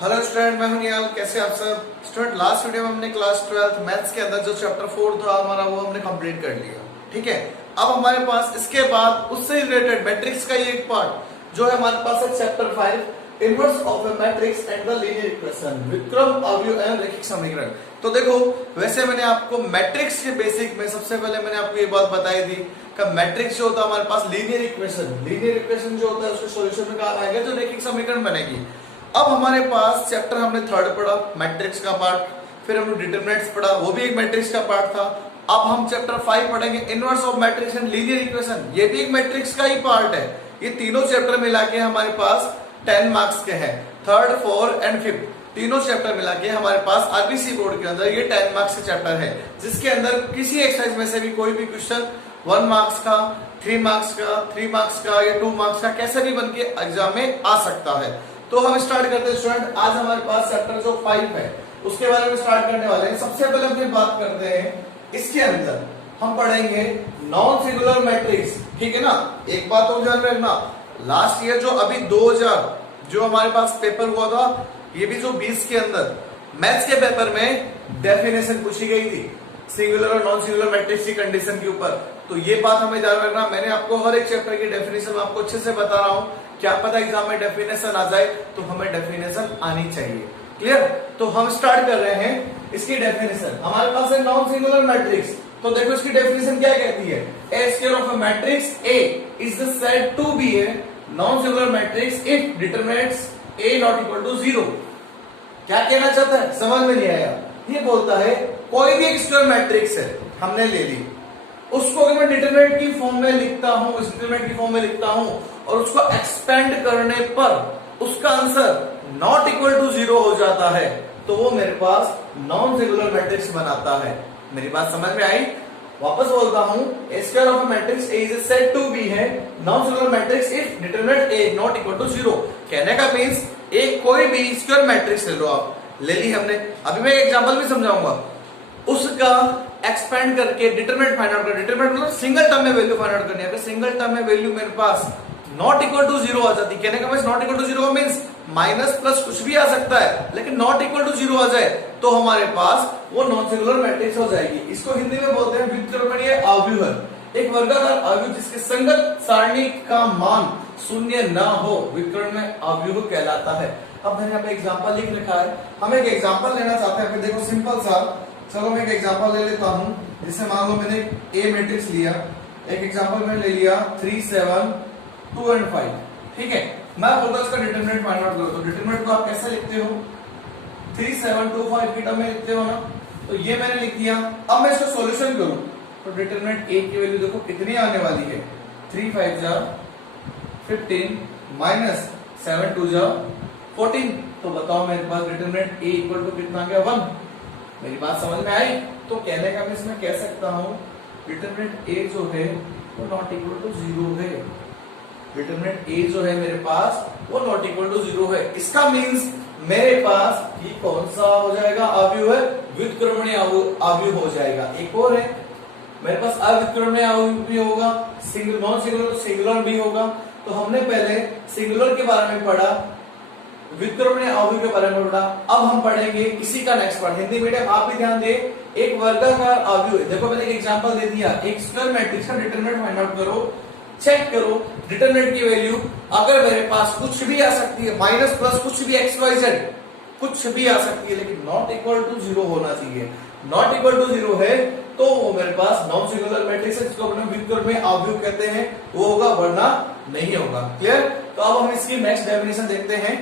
Hello student, मैं हूं निहाल। कैसे आप सब स्टूडेंट? लास्ट वीडियो में हमने क्लास 12 मैथ्स के अंदर जो चैप्टर 4 था हमारा, वो हमने कंप्लीट कर लिया। ठीक है, अब हमारे पास इसके बाद उससे रिलेटेड मैट्रिक्स का ये एक पार्ट जो है हमारे पास है chapter 5 inverse of a matrix and the linear equation, Vikram अवयव एवं रैखिक समीकरण। तो देखो, वैसे मैंने आपको मैट्रिक्स के बेसिक में सबसे पहले मैंने आपको ये बात बताई थी कि मैट्रिक्स जो होता है हमारे पास लीनियर इक्वेशन जो होता है उसके सॉल्यूशन में काम आएगा जो रैखिक समीकरण बनेगी। अब हमारे पास चैप्टर हमने थर्ड पढ़ा मैट्रिक्स का पार्ट, फिर हमने डिटरमिनेंट्स पढ़ा, वो भी एक मैट्रिक्स का पार्ट था। अब हम चैप्टर 5 पढ़ेंगे inverse of matrix and linear equation, ये भी एक मैट्रिक्स का ही पार्ट है। ये तीनों चैप्टर मिला के हमारे पास 10 मार्क्स के हैं। थर्ड, फोर्थ एंड फिफ्थ तीनों चैप्टर मिला के हमारे पास आरबीसी बोर्ड के अंदर ये 10 मार्क्स के चैप्टर है, जिसके अंदर किसी एक्सरसाइज में से भी कोई भी क्वेश्चन 1 मार्क्स का, 3 मार्क्स का, 3 मार्क्स का या 2 मार्क्स का कैसे भी बन के एग्जाम में आ सकता है। तो हम स्टार्ट करते हैं स्टूडेंट। आज हमारे पास चैप्टर जो 5 है उसके बारे में स्टार्ट करने वाले हैं। सबसे पहले हम बात करते हैं, इसके अंदर हम पढ़ेंगे नॉन सिंगुलर मैट्रिक्स। ठीक है ना, एक बात तो ध्यान रखना, लास्ट ईयर जो अभी 2000 जो हमारे पास पेपर हुआ था, ये भी जो 20 के अंदर मैथ्स के पेपर में डेफिनेशन पूछी गई थी सिंगुलर और नॉन सिंगुलर मैट्रिक्स की कंडीशन के ऊपर। तो ये बात हमें ध्यान रखना, मैंने आपको हर एक चैप्टर की डेफिनेशन आपको अच्छे से बता रहा हूं। क्या पता एग्जाम में डेफिनेशन आ जाए, तो हमें डेफिनेशन आनी चाहिए। क्लियर? तो हम स्टार्ट कर रहे हैं इसकी डेफिनेशन। हमारे पास है नॉन सिंगुलर मैट्रिक्स, तो देखो इसकी डेफिनेशन क्या कहती है। A square of a matrix A is said to be a non singular matrix if determinants A not equal to 0। क्या कहना चाहता है, समझ में नहीं आया? ये बोलता है कोई भी एक स्क्वायर मैट्रिक्स है, हमने ले ली, उसको अगर मैं डिटरमिनेंट की फॉर्म में लिखता हूं, इस डिटरमिनेंट की फॉर्म में लिखता हूं और उसको एक्सपेंड करने पर उसका आंसर नॉट इक्वल टू 0 हो जाता है, तो वो मेरे पास नॉन सिंगुलर मैट्रिक्स बनाता है। मेरी बात समझ में आई? वापस बोलता हूं, a square of a matrix A is said to be है non singular matrix if determinant A not equal to 0। कहने का मींस एक कोई भी स्क्वायर मैट्रिक्स ले लो आप, ले ली हमने। अभी मैं एग्जांपल भी समझाऊंगा, उसका एक्सपेंड करके डिटरमिनेंट फाइंड आउट कर। डिटरमिनेंट मतलब सिंगल टर्म में वैल्यू फाइंड आउट करनी है। अगर सिंगल टर्म में वैल्यू मेरे पास नॉट इक्वल टू 0 आ जाती, कहने का means not equal to 0 means minus plus कुछ भी आ सकता है, लेकिन नॉट इक्वल टू 0 आ जाए तो हमारे पास वो नॉन सिंगुलर मैट्रिक्स हो जाएगी। इसको हिंदी में बोलते हैं व्युत्क्रमणीय अवयव। एक वर्गाकार अवयव जिसके संगत सारणी का मान शून्य न हो व्युत्क्रमणीय अवयव कहलाता है। अब मैंने यहाँ पे एग्जांपल लिख रखा है, हम एक एग्जांपल लेना चाहते हैं। देखो सिंपल सा, चलो मैं एक एग्जांपल ले लेता हूं। जिससे मान लो मैंने ए मैट्रिक्स लिया, एक एग्जांपल मैंने ले लिया 3 7 2 और 5। ठीक है, मैं बोलता इसका डिटरमिनेंट फाइंड आउट करो। तो डिटरमिनेंट को आप कैसे लिखते हो, 3 7 2 5 की टर्म में लिखते हो ना। तो ये मैंने लिख दिया। अब मैं इसका सॉल्यूशन करूं तो डिटरमिनेंट ए की वैल्यू देखो कितनी आने वाली है, 3 5 जा 15 माइनस 7 2 जा 14। तो बताओ मेरे पास डिटरमिनेंट ए इक्वल टू कितना आ गया, 1। मेरी बात समझ में आई? तो कहने का मैं कह सकता हूं डिटरमिनेंट ए जो है वो नॉट इक्वल टू 0 है। डिटरमिनेंट ए जो है मेरे पास वो नॉट इक्वल टू 0 है। इसका मींस मेरे पास ये कौन सा हो जाएगा, अवयव है, व्युत्क्रमणीय अवयव हो जाएगा। एक और है मेरे पास अव्युत्क्रमणीय अवयव भी होगा, नॉन सिंगुलर सिंगुलर भी होगा। तो हमने पहले सिंगुलर के बारे में पढ़ा, व्युत्क्रमणीय अवयव के बारे में पढ़ा। अब हम पढ़ेंगे इसी का नेक्स्ट पार्ट। हिंदी मीडियम आप भी ध्यान दे, एक वर्गाकार अवयव है। देखो मैंने एक एग्जांपल दे दिया, एक स्क्वायर मैट्रिक्स का डिटरमिनेंट फाइंड आउट करो, चेक करो डिटरमिनेंट की वैल्यू। अगर मेरे पास कुछ भी आ सकती है, माइनस प्लस कुछ भी एक्स वाई जेड कुछ भी आ सकती है, लेकिन नॉट इक्वल टू 0 होना चाहिए। नॉट इक्वल टू 0 है तो वो मेरे पास नॉन सिंगुलर मैट्रिक्स है, जिसको अपने व्युत्क्रमणीय अवयव कहते हैं, वो होगा, वरना नहीं होगा। क्लियर? तो अब हम इसकी नेक्स्ट डेफिनेशन देखते हैं।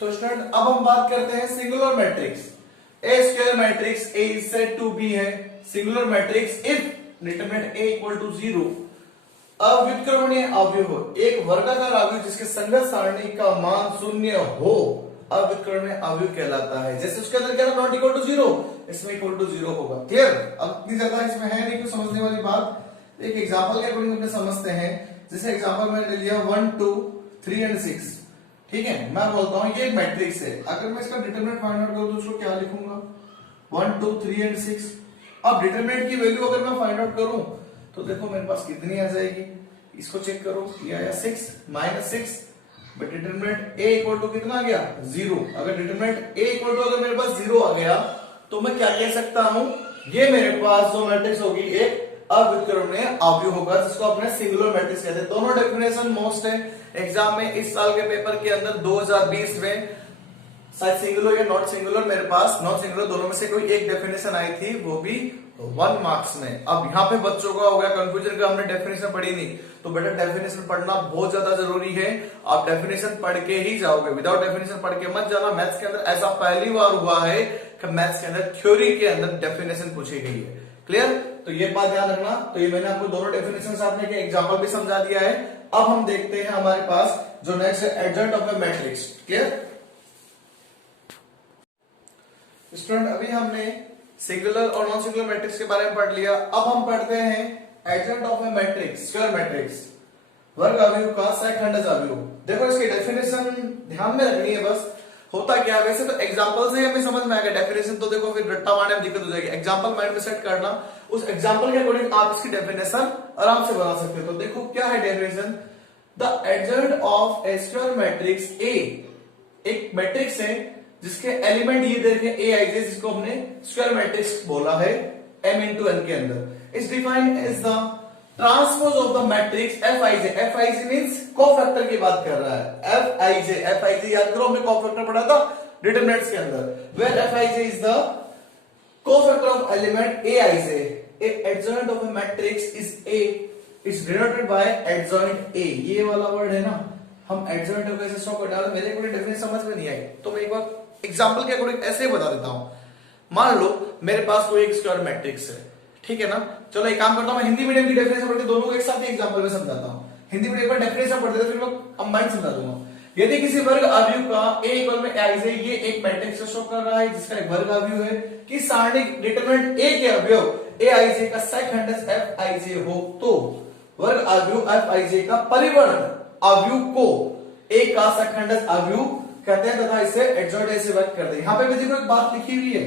तो स्टूडेंट अब हम बात करते हैं singular matrix. A square matrix A is said to be है singular matrix if determinant A equal to 0। अव्युत्क्रमणीय अवयव, एक वर्गाकार अवयव जिसके संगत सारणी का मान शून्य हो, अव्युत्क्रमणीय अवयव कहलाता है। जैसे उसके अंदर क्या था, नॉट इक्वल टू 0, इसमें इक्वल टू 0 होगा। क्लियर? अब इतनी ज्यादा इसमें है नहीं, क्यों समझने वाली बात एक एग्जांपल के अकॉर्डिंग अपने समझते हैं। जैसे एग्जांपल मैंने ले लिया 1 2 3 एंड 6। ठीक है, मैं बोलता हूं ये एक मैट्रिक्स है। अगर मैं इसका डिटरमिनेंट फाइंड आउट करूं तो उसको क्या लिखूंगा, 1 2 3 एंड 6। अब डिटरमिनेंट की वैल्यू अगर मैं फाइंड आउट करूं तो देखो मेरे पास कितनी आ जाएगी, इसको चेक करो, ये आया 6 -6, but determinant A equal to कितना आ गया 0। अगर डिटरमिनेंट ए इक्वल टू अगर मेरे पास 0 आ गया तो मैं क्या कह सकता हूं, ये मेरे पास जो मैट्रिक्स होगी एक अविकर्णीय अवयव होगा, जिसको अपने सिंगुलर मैट्रिक्स कहते हैं। दोनों डेफिनेशन मोस्ट है एग्जाम में, इस साल के पेपर के अंदर 2020 में शायद सिंगुलर या नॉट सिंगुलर, मेरे पास नॉट सिंगुलर दोनों में से कोई एक डेफिनेशन आई थी, वो भी 1 मार्क्स में। अब यहाँ पे बच्चों का हो गया कंफ्यूजन का हमने डेफिनेशन पढ़ी नहीं, तो बेटा डेफिनेशन पढ़ना बहुत ज्यादा जरूरी है। आप डेफिनेशन पढ़ के ही जाओगे, विदाउट डेफिनेशन पढ़ के मत जाना। मैथ्स के अंदर ऐसा पहली बार हुआ है कि मैथ्स के अंदर थ्योरी के अंदर डेफिनेशन पूछी गई है। क्लियर? तो ये बात ध्यान रखना। तो ये मैंने आपको दोनों डेफिनेशन साथ में एग्जाम्पल भी समझा दिया है। अब हम देखते हैं हमारे पास जो नेक्स्ट है adjoint of a matrix. Clear student? अभी हमने सिंगुलर और नॉन सिंगुलर मैट्रिक्स के बारे में पढ़ लिया। अब हम पढ़ते हैं adjoint of a matrix, square matrix, वर्ग अवयव का सहखंडज अवयव। देखो इसकी डेफिनेशन ध्यान में रखनी है बस। होता क्या, वैसे तो एग्जांपल से हमें समझ में आएगा, डेफिनेशन तो देखो फिर रट्टा मारने में दिक्कत हो जाएगी। एग्जांपल माइंड में सेट करना, उस एग्जांपल के अकॉर्डिंग आप इसकी डेफिनेशन आराम से बना सकते हो। तो देखो क्या है definition, the adjoint of A square matrix ए, एक मैट्रिक्स है जिसके एलिमेंट ये देखें ए आई जे, जिसको हमने स्क्वायर मैट्रिक्स बोला है m into n के अंदर, is defined as the transpose of the matrix F I J. F I J means cofactor की बात कर रहा है। F I J, F I जे याद करो, हमने कोफैक्टर पढ़ा था डिटरमिनेंट्स के अंदर, where F I J is the cofactor of element A I J. A adjoint of a matrix is A, is denoted by adjoint A. ये वाला word है ना, हम एडजॉइंट को कैसे शो कर डालें, मेरे को डेफिनेशन समझ में नहीं आई तो मैं एक बार एग्जांपल के अकॉर्डिंग ऐसे बता देता हूं। मान लो मेरे पास कोई एक स्क्वायर मैट्रिक्स है, ठीक है ना। चलो एक काम करता हूं, मैं हिंदी मीडियम की डेफिनेशन पढ़ के दोनों को एक साथ ही एग्जांपल में समझाता हूं। हिंदी मीडियम का डेफिनेशन पढ़ देते फिर मैं कंबाइंड समझा दूंगा। यदि किसी वर्ग अवयव का a इक्वल में आई जे, ये एक मैट्रिक्स शो कर रहा है जिसका एक वर्ग अवयव है कि सारणी डिटरमिनेंट a के अवयव ए आई जे का सहखंडज एफ आई जे हो, तो वर्ग अवयव एफ आई जे का परिवर्ण अवयव को a का सहखंडज अवयव कहते हैं तथा इसे एडजॉइंट ऐसे व्यक्त करते हैं। यहां पे भी देखो एक बात लिखी हुई है,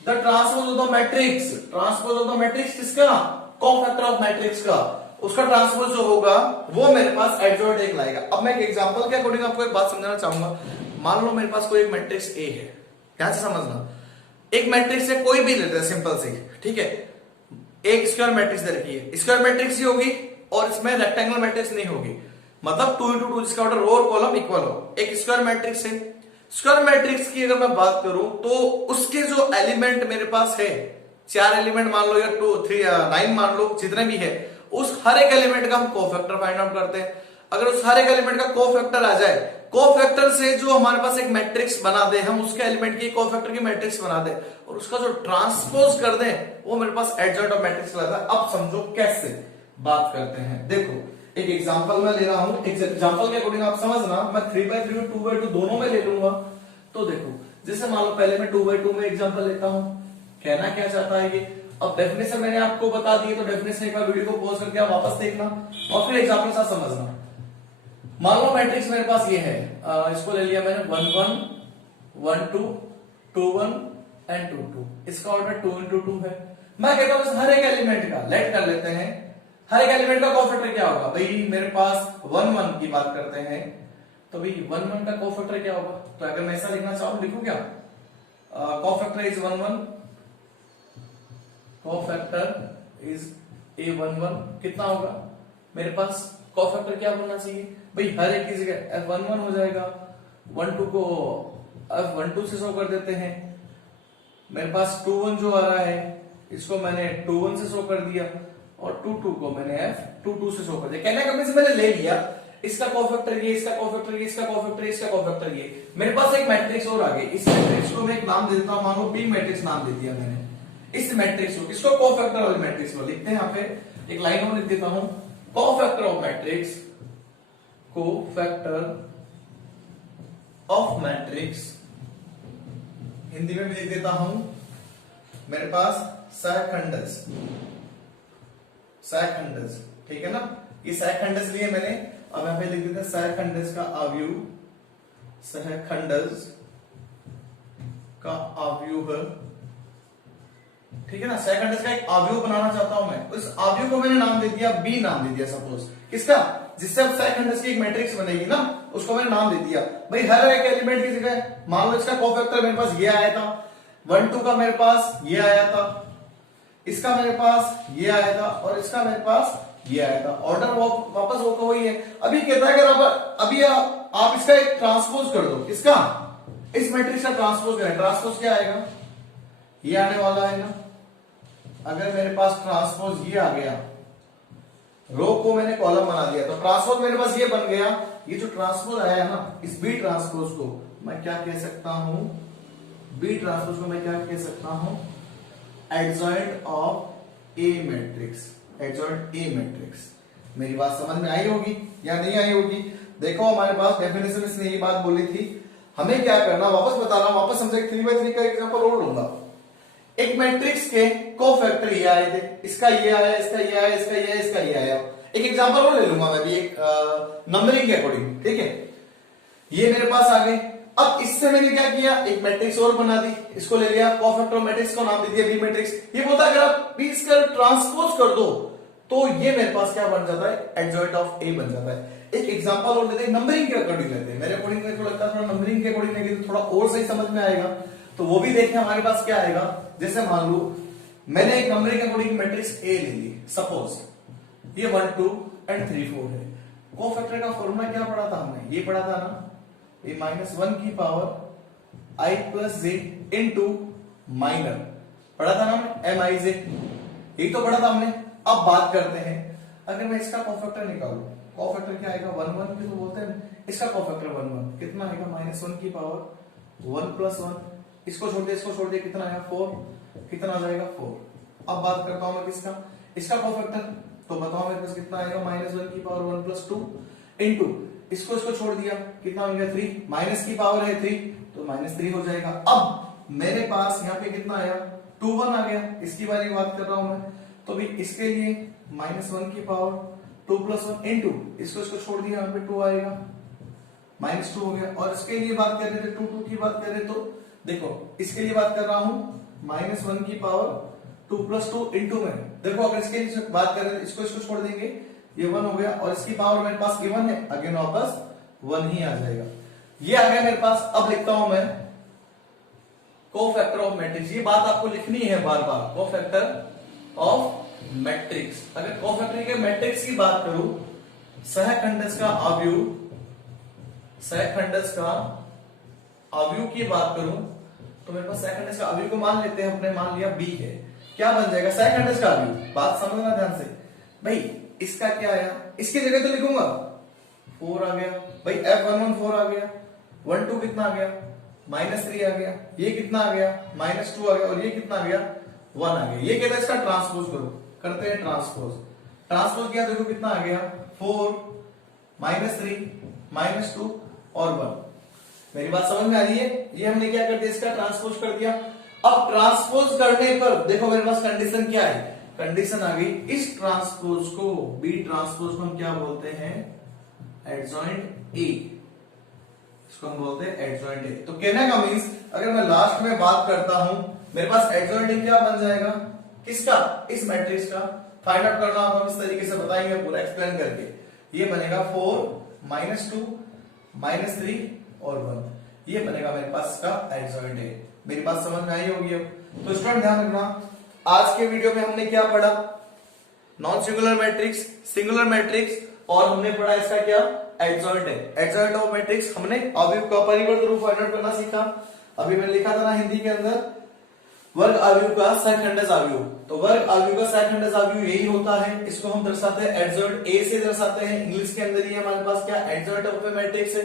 the transpose of the matrix. Transpose of the matrix किसका, कोफैक्टर ऑफ मैट्रिक्स का, उसका ट्रांसपोज जो होगा वो मेरे पास एडजॉइंट एक लाएगा। अब मैं एक एग्जांपल के अकॉर्डिंग आपको एक बात समझाना चाहूंगा। मान लो मेरे पास कोई एक मैट्रिक्स ए है, ध्यान से समझना, एक मैट्रिक्स है कोई भी लेते हैं सिंपल सी, ठीक है। एक स्क्वायर मैट्रिक्स दे रखी है, स्क्वायर मैट्रिक्स ही होगी और इसमें रेक्टेंगुलर मैट्रिक्स नहीं होगी, मतलब 2 into 2 जिसका ऑर्डर रो और कॉलम इक्वल हो। एक स्क्वायर मैट्रिक्स है, स्क्वायर मैट्रिक्स की अगर मैं बात करूं तो उसके जो एलिमेंट मेरे पास है, 4 एलिमेंट मान लो या 2 3 या 9 मान लो, जितने भी है, उस हर एक एलिमेंट का हम कोफैक्टर फाइंड आउट करते हैं। अगर उस हर एक एलिमेंट का कोफैक्टर आ जाए, कोफैक्टर से जो हमारे पास एक मैट्रिक्स बना दे, हम उसके एलिमेंट की कोफैक्टर की मैट्रिक्स बना दे और उसका जो ट्रांसपोज कर दे, वो मेरे पास एडजॉइंट ऑफ मैट्रिक्स कहलाता है। अब समझो कैसे बात करते हैं। देखो एक एग्जांपल मैं ले रहा हूं, एग्जांपल के अकॉर्डिंग आप समझना, मैं 3/3 और 2/2 दोनों में ले लूंगा। तो देखो जैसे मान लो पहले मैं 2/2 में एग्जांपल लेता हूं, कहना क्या चाहता है ये। अब डेफिनेशन मैंने आपको बता दी है, तो डेफिनेशन एक बार वीडियो को पॉज करके आप वापस देखना और फिर एग्जांपल के साथ समझना। मान लो मैट्रिक्स मेरे पास ये है, इसको ले लिया मैंने 1 1 1 2 2 1 एंड 2 2, इसका ऑर्डर 2 into 2 है। मैं कहता हूं हर एक एलिमेंट का लेट कर लेते हैं, हर एक एलिमेंट का कोफैक्टर क्या होगा भाई। मेरे पास 1 1 की बात करते हैं, तो भाई 1 1 का कोफैक्टर क्या होगा। तो अगर मैं ऐसा लिखना चाहूं, लिखूं क्या, cofactor is 1 1, cofactor is a11, कितना होगा मेरे पास कोफैक्टर क्या होना चाहिए भाई, हर एक की जगह f11 हो जाएगा, 1 2 को f12 से शो कर देते हैं। मेरे पास 2 1 जो आ रहा है, इसको मैंने 2 1 से शो कर दिया और 2 2 को मैंने f22 से शो कर दिया। कहने का मतलब मैंने ले लिया, इसका कोफैक्टर ये, इसका कोफैक्टर ये, इसका कोफैक्टर ये, इसका कोफैक्टर ये। मेरे पास एक मैट्रिक्स और आ गई, इस मैट्रिक्स को मैं एक नाम दे देता हूं, मानो बी मैट्रिक्स नाम दे दिया मैंने इस मैट्रिक्स को। किसको, कोफैक्टर वाले मैट्रिक्स को लिखते हैं। यहाँ पे एक लाइन और लिख देता हूं, cofactor of matrix, cofactor of matrix, Hindi में भी लिख देता हूं मेरे पास सहखंडज, सहखंडज, ठीक है ना। ये सहखंडज लिए मैंने, अब यहां पे लिख देते हैं सहखंडज का अवयव, सहखंडज का अवयव ठीक है ना, सेकंड का एक अवयव बनाना चाहता हूं मैं, उस अवयव को मैंने नाम दे दिया बी, नाम दे दिया सपोज, किसका, जिससे अब सेकंड की एक मैट्रिक्स बनेगी ना, उसको मैंने नाम दे दिया। भाई हर एक एलिमेंट की जगह मान लो इसका कोफैक्टर मेरे पास ये आया था, 1 2 का मेरे पास ये आया था, इसका मेरे पास ये आया था, और इसका मेरे पास ये आया था। ऑर्डर वापस वो का वही है। अभी कहता है अगर अभी आप इसका एक ट्रांसपोज कर दो, किसका, इस मैट्रिक्स का ट्रांसपोज करें, ट्रांसपोज क्या आएगा, ये आने वाला है ना। अगर मेरे पास ट्रांसपोज ये आ गया, रो को मैंने कॉलम बना दिया, तो ट्रांसपोज मेरे पास ये बन गया। ये जो ट्रांसपोज आया है ना, इस बी ट्रांसपोज को मैं क्या कह सकता हूं, बी ट्रांसपोज को मैं क्या कह सकता हूं, adjoint of a matrix, adjoint A matrix. मेरी बात समझ में आई होगी या नहीं आई होगी। देखो हमारे पास डेफिनेशन में इसने ये बात बोली थी, हमें क्या करना, वापस बता रहा हूं, वापस हम 3x3 का एग्जांपल और लूंगा। एक मैट्रिक्स के कोफैक्टर ये आए थे, इसका ये आया, इसका ये आया, इसका ये आया, इसका ये आया। एक एग्जांपल और ले लूंगा मैं भी, एक नंबरिंग के अकॉर्डिंग, ठीक है। ये मेरे पास आ गए। अब इससे मैंने क्या किया, एक मैट्रिक्स और बना दी, इसको ले लिया, कोफैक्टर मैट्रिक्स को नाम दे दिया बी मैट्रिक्स। ये बोलता है अगर आप बी इसका ट्रांसपोज कर दो तो ये मेरे पास क्या बन जाता है, एडजॉइंट ऑफ ए बन जाता है। एक एग्जांपल और लेते हैं, नंबरिंग के अकॉर्डिंग लेते हैं। मेरे अकॉर्डिंग मेरे को लगता है थोड़ा नंबरिंग के अकॉर्डिंग लेंगे तो थोड़ा और सही समझ में आएगा। तो वो भी देखें हमारे पास क्या आएगा। जैसे मान लो मैंने एक नंबरिंग के अकॉर्डिंग मैट्रिक्स ए ले ली, सपोज ये 1 2 एंड 3 4 है। कोफैक्टर का फॉर्मूला क्या पढ़ा था हमने, ये पढ़ा था ना, ये -1 की power i plus J into minor, पढ़ा था ना MIJ, यही तो पढ़ा था हमने। अब बात करते हैं, अगर मैं इसका कोफैक्टर निकालूं, कोफैक्टर क्या आएगा 1 1 भी तो बोलते हैं, इसका कोफैक्टर 1 1 कितना आएगा, -1 की पावर 1 प्लस 1, इसको छोड़ दिया, इसको छोड़ दिया, कितना आएगा 4, कितना आ जाएगा 4। अब बात करता हूं मैं किसका, इसका कोफैक्टर, तो बताओ मेरे पास कितना आएगा, -1 की पावर 1 प्लस 2 इनटू इसको छोड़ दिया, कितना हो गया 3, माइनस की पावर है 3 तो -3 हो जाएगा। अब मेरे पास यहाँ पे कितना आया 2 1 आ गया, इसकी बारे में बात कर रहा हूं मैं, तो भी इसके लिए -1 की पावर 2 प्लस 1 इनटू इसको छोड़ दिया, यहाँ पे 2 आएगा, -2 हो गया। और इसके लिए बात कर रहे थे 2 2 की बात कर रहे, तो देखो इसके लिए बात कर रहा हूं -1 की पावर 2 प्लस 2 इनटू में, देखो अगर इसके लिए बात कर रहे थे, इसको छोड़ देंगे, ये 1 हो गया, और इसकी पावर मेरे पास गिवन है, अगेन वापस 1 ही आ जाएगा। ये आ गया मेरे पास। अब लिखता हूं मैं कोफैक्टर ऑफ मैट्रिक्स, ये बात आपको लिखनी है बार बार, कोफैक्टर ऑफ मैट्रिक्स। अगर कोफैक्टर के मैट्रिक्स की बात करूं, सहखंडज का अवयव, सहखंडज का अवयव की बात करूं, तो मेरे पास सहखंडज का अवयव को मान लेते हैं अपने, मान लिया बी है, क्या बन जाएगा सहखंडज का अवयव, बात समझना ध्यान से भाई। इसका क्या आया, इसकी जगह तो लिखूंगा 4 आ गया भाई, F11 4 आ गया, 1 2 कितना आ गया -3 आ गया, ये कितना आ गया -2 आ गया, और ये कितना आ गया 1 आ गया। ये कहता है इसका ट्रांसपोज करो, करते हैं ट्रांसपोज। ट्रांसपोज किया, देखो कितना आ गया 4 -3 -2 और 1। मेरी बात समझ में आ रही है। ये हमने क्या कर दिया, इसका ट्रांसपोज कर दिया। अब ट्रांसपोज करने पर देखो मेरे पास कंडीशन क्या है, कंडीशन आ गई, इस ट्रांसपोज को, बी ट्रांसपोज को हम क्या बोलते हैं, एडजॉइंट ए, इसको हम बोलते हैं एडजॉइंट ए। तो कहने का मींस अगर मैं लास्ट में बात करता हूं, मेरे पास एडजॉइंट ए क्या बन जाएगा, किसका, इस मैट्रिक्स का। फाइंड आउट करना हम इस तरीके से बताएंगे पूरा एक्सप्लेन करके। ये बनेगा 4 -2 -3 और 1, ये बनेगा मेरे पास इसका एडजॉइंट ए। मेरी बात समझ में आई होगी। अब तो स्टूडेंट ध्यान रखना, आज के वीडियो में हमने क्या पढ़ा, non singular matrix, singular matrix, और हमने पढ़ा इसका क्या, एडजॉइंट है। एडजॉइंट ऑफ मैट्रिक्स हमने अवयव का परिवर्त रूप फाइंड आउट करना सीखा। अभी मैंने लिखा था ना हिंदी के अंदर, वर्ग अवयव का सहखंडज अवयव, तो वर्ग अवयव का सहखंडज अवयव यही होता है, इसको हम दर्शाते हैं एडजॉइंट ए से दर्शाते हैं। इंग्लिश के अंदर ही हमारे पास क्या एडजॉइंट ऑफ मैट्रिक्स है।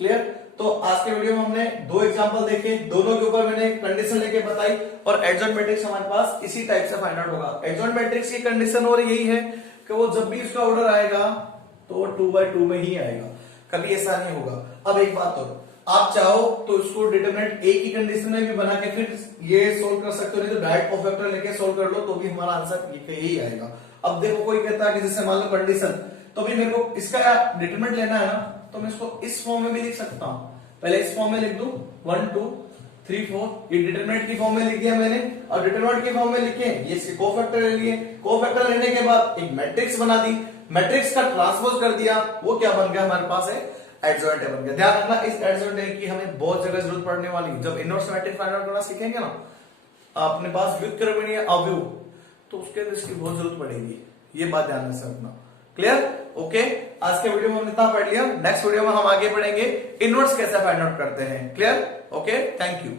क्लियर। तो आज के वीडियो में हमने 2 एग्जांपल देखे, दोनों के ऊपर मैंने कंडीशन लेके बताई, और एडजॉइंट मैट्रिक्स हमारे पास इसी टाइप से फाइंड आउट होगा। एडजॉइंट मैट्रिक्स की कंडीशन और यही है कि वो जब भी उसका ऑर्डर आएगा तो वो 2x2 में ही आएगा, कभी ऐसा नहीं होगा। अब एक बात और, आप चाहो तो इसको डिटरमिनेंट ए की कंडीशन में भी बना के फिर ये सोल्व कर सकते हो, नहीं तो डायरेक्ट कोफैक्टर लेके सोल्व कर लो तो भी हमारा आंसर यही आएगा। अब देखो कोई कहता है कि जैसे मान लो कंडीशन, तो भी मेरे को इसका डिटरमिनेंट लेना है ना, तो मैं इसको इस फॉर्म में भी लिख सकता हूं। पहले इस फॉर्म में लिख दूं 1 2 3 4 ये डिटरमिनेंट की फॉर्म में लिख दिया मैंने, और डिटरमिनेंट की फॉर्म में लिखे ये इसके कोफैक्टर ले लिए, कोफैक्टर लेने के बाद एक मैट्रिक्स बना दी, मैट्रिक्स का ट्रांसपोज कर दिया, वो क्या बन गया हमारे पास है एडजॉइंट बन गया। ध्यान रखना इस एडजॉइंट की हमें बहुत जगह जरूरत पड़ने वाली है। जब इनवर्स मैट्रिक्स फाइंड आउट करना सीखेंगे ना अपने पास व्युत्क्रमणीय अवयव, तो उसके लिए इसकी बहुत जरूरत पड़ेगी, ये बात ध्यान से रखना। क्लियर? ओके, आज के वीडियो में हमने इतना पढ़ लिया, नेक्स्ट वीडियो में हम आगे पढ़ेंगे इनवर्स कैसे फाइंड आउट करते हैं। क्लियर? Okay, thank you.